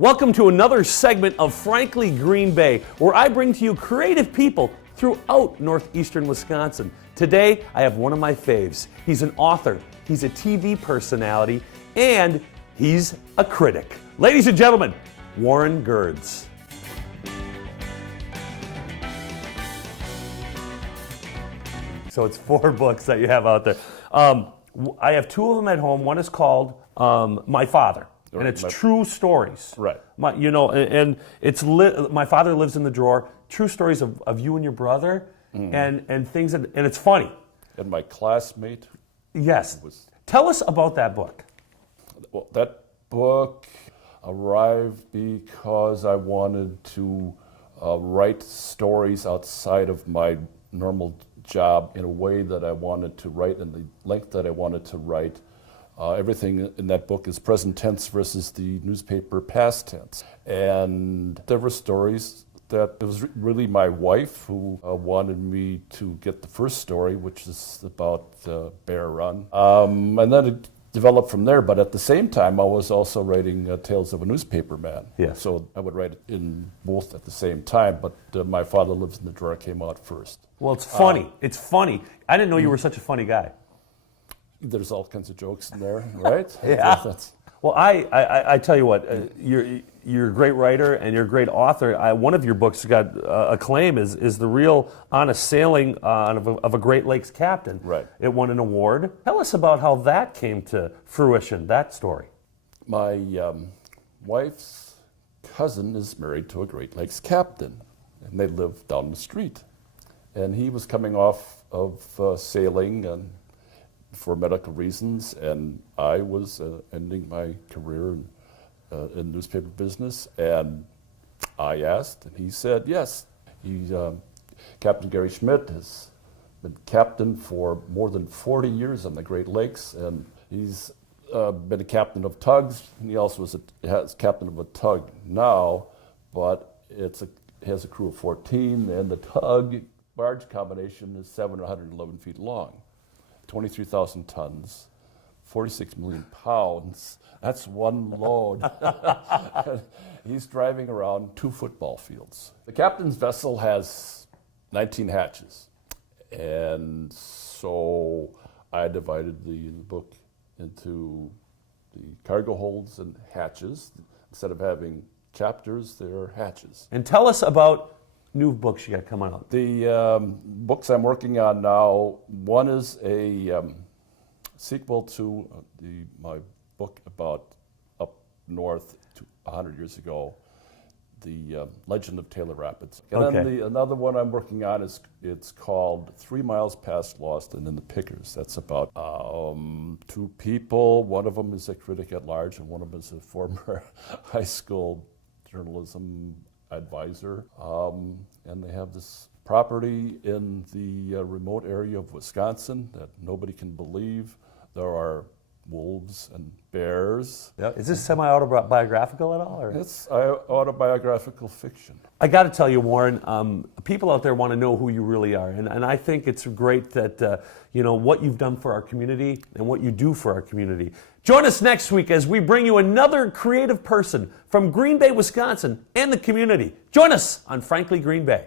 Welcome to another segment of Frankly Green Bay, where I bring to you creative people throughout northeastern Wisconsin. Today, I have one of my faves. He's an author, he's a TV personality, and he's a critic. Ladies and gentlemen, Warren Gerds. So it's 4 books that you have out there. I have 2 of them at home. One is called My Father. And it's true stories. Right. My father lives in the drawer. True stories of you and your brother, and things, and it's funny. And my classmate. Yes. Tell us about that book. Well, that book arrived because I wanted to write stories outside of my normal job in a way that I wanted to write and the length that I wanted to write. Everything in that book is present tense versus the newspaper past tense. And there were stories that it was really my wife who wanted me to get the first story, which is about Bear Run. And then it developed from there, but at the same time, I was also writing Tales of a Newspaper Man. Yeah. So I would write it in both at the same time, but My Father Lives in the Drawer came out first. Well, it's funny. It's funny. I didn't know you were such a funny guy. There's all kinds of jokes in there, right? Yeah. Well, I tell you what, you're a great writer and you're a great author. One of your books got acclaim is The Real Honest Sailing of a Great Lakes Captain. Right. It won an award. Tell us about how that came to fruition, that story. My wife's cousin is married to a Great Lakes captain, and they live down the street. And he was coming off of sailing and for medical reasons, and I was ending my career in newspaper business, and I asked, and he said yes. Captain Gary Schmidt has been captain for more than 40 years on the Great Lakes, and he's been a captain of tugs, and he also has captain of a tug now, but it has a crew of 14, and the tug barge combination is 711 feet long. 23,000 tons, 46 million pounds. That's one load. He's driving around 2 football fields. The captain's vessel has 19 hatches. And so I divided the book into the cargo holds and hatches. Instead of having chapters, there are hatches. And tell us about new books you got coming out. The books I'm working on now, one is a sequel to my book about up north 100 years ago, The Legend of Taylor Rapids. And then another one I'm working on it's called 3 Miles Past Lost and in the Pickers. That's about 2 people. One of them is a critic at large, and one of them is a former high school journalism advisor, and they have this property in the remote area of Wisconsin that nobody can believe. There are wolves and bears. Yeah. Is this semi-autobiographical at all? Or? It's autobiographical fiction. I got to tell you, Warren, people out there want to know who you really are, and I think it's great that what you've done for our community and what you do for our community. Join us next week as we bring you another creative person from Green Bay, Wisconsin, and the community. Join us on Frankly Green Bay.